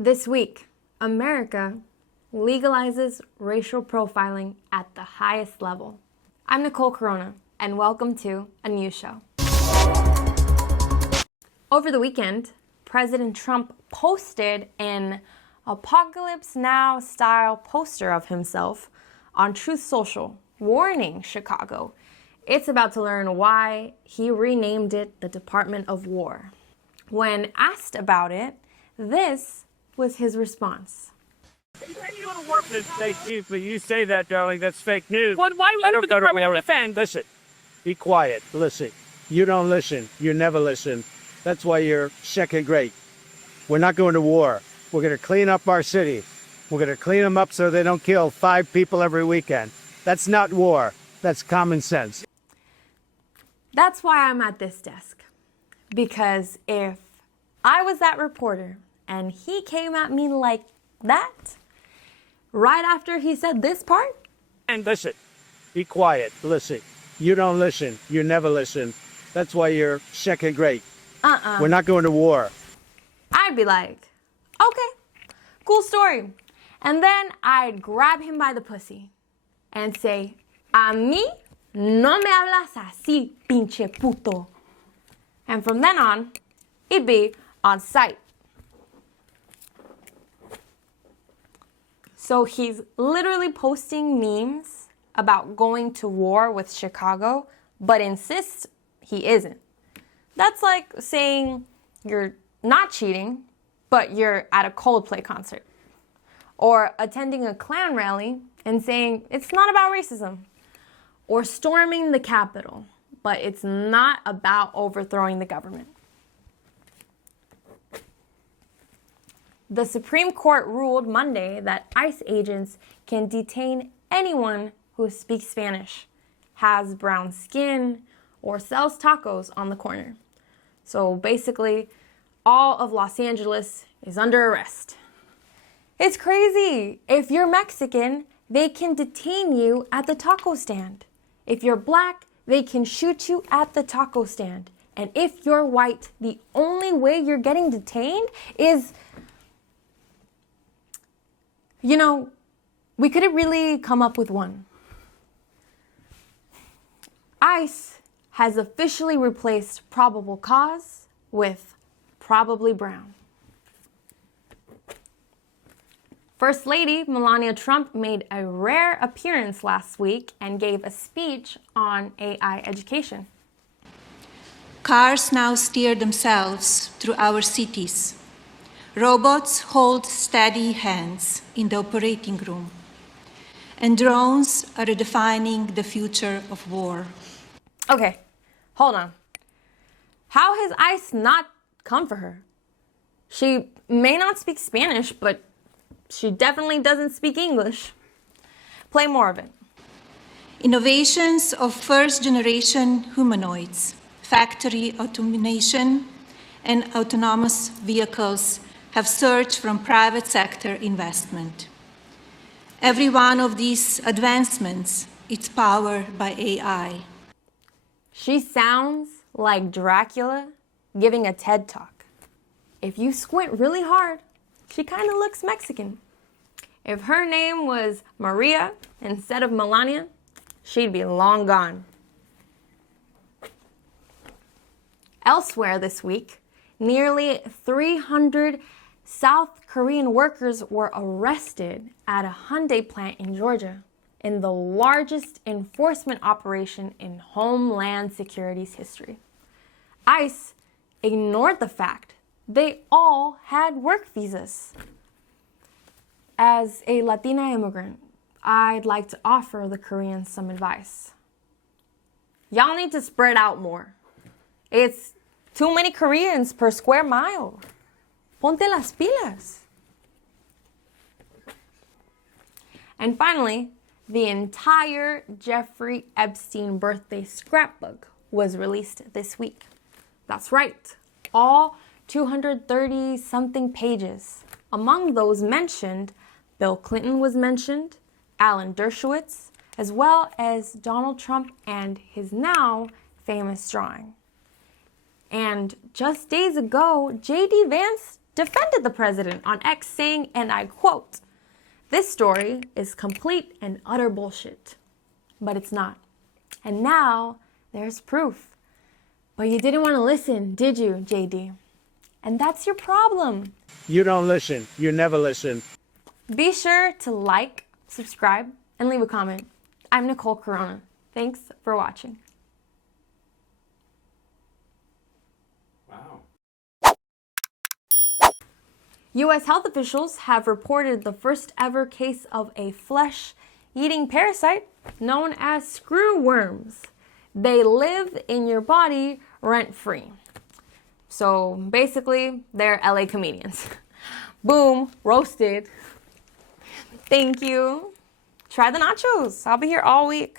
This week, America legalizes racial profiling at the highest level. I'm Nicole Corona, and welcome to a news show. Over the weekend, President Trump posted an Apocalypse Now style poster of himself on Truth Social, warning Chicago it's about to learn why he renamed it the Department of War. When asked about it, this was his response. It's fake news, but you say that, darling, that's fake news. Why would the Department defend? Listen, be quiet, listen. You don't listen, you never listen. That's why you're second grade. We're not going to war. We're going to clean up our city. We're going to clean them up so they don't kill 5 people every weekend. That's not war, that's common sense. That's why I'm at this desk. Because if I was that reporter and he came at me like that, right after he said this part. And listen, be quiet, listen. You don't listen, you never listen. That's why you're second grade. We're not going to war. I'd be like, okay, cool story. And then I'd grab him by the pussy and say, a mí no me hablas así, pinche puto. And from then on, it'd be on sight. So he's literally posting memes about going to war with Chicago, but insists he isn't. That's like saying you're not cheating, but you're at a Coldplay concert. Or attending a Klan rally and saying it's not about racism. Or storming the Capitol, but it's not about overthrowing the government. The Supreme Court ruled Monday that ICE agents can detain anyone who speaks Spanish, has brown skin, or sells tacos on the corner. So basically, all of Los Angeles is under arrest. It's crazy. If you're Mexican, they can detain you at the taco stand. If you're black, they can shoot you at the taco stand. And if you're white, the only way you're getting detained is, we couldn't really come up with one. ICE has officially replaced probable cause with probably brown. First Lady Melania Trump made a rare appearance last week and gave a speech on AI education. Cars now steer themselves through our cities. Robots hold steady hands in the operating room. And drones are redefining the future of war. Okay, hold on. How has ICE not come for her? She may not speak Spanish, but she definitely doesn't speak English. Play more of it. Innovations of first-generation humanoids, factory automation, and autonomous vehicles have surged from private sector investment. Every one of these advancements is powered by AI. She sounds like Dracula giving a TED Talk. If you squint really hard, she kind of looks Mexican. If her name was Maria instead of Melania, she'd be long gone. Elsewhere this week, nearly 300 South Korean workers were arrested at a Hyundai plant in Georgia in the largest enforcement operation in Homeland Security's history. ICE ignored the fact they all had work visas. As a Latina immigrant, I'd like to offer the Koreans some advice. Y'all need to spread out more. It's too many Koreans per square mile. Ponte las pilas. And finally, the entire Jeffrey Epstein birthday scrapbook was released this week. That's right, all 230-something pages. Among those mentioned, Bill Clinton was mentioned, Alan Dershowitz, as well as Donald Trump and his now famous drawing. And just days ago, JD Vance defended the president on X, saying, and I quote, "This story is complete and utter bullshit." But it's not. And now there's proof. But you didn't want to listen, did you, JD? And that's your problem. You don't listen. You never listen. Be sure to like, subscribe, and leave a comment. I'm Nicole Corona. Thanks for watching. Wow. U.S. health officials have reported the first ever case of a flesh-eating parasite known as screwworms. They live in your body rent-free. So basically, they're LA comedians. Boom, roasted. Thank you. Try the nachos. I'll be here all week.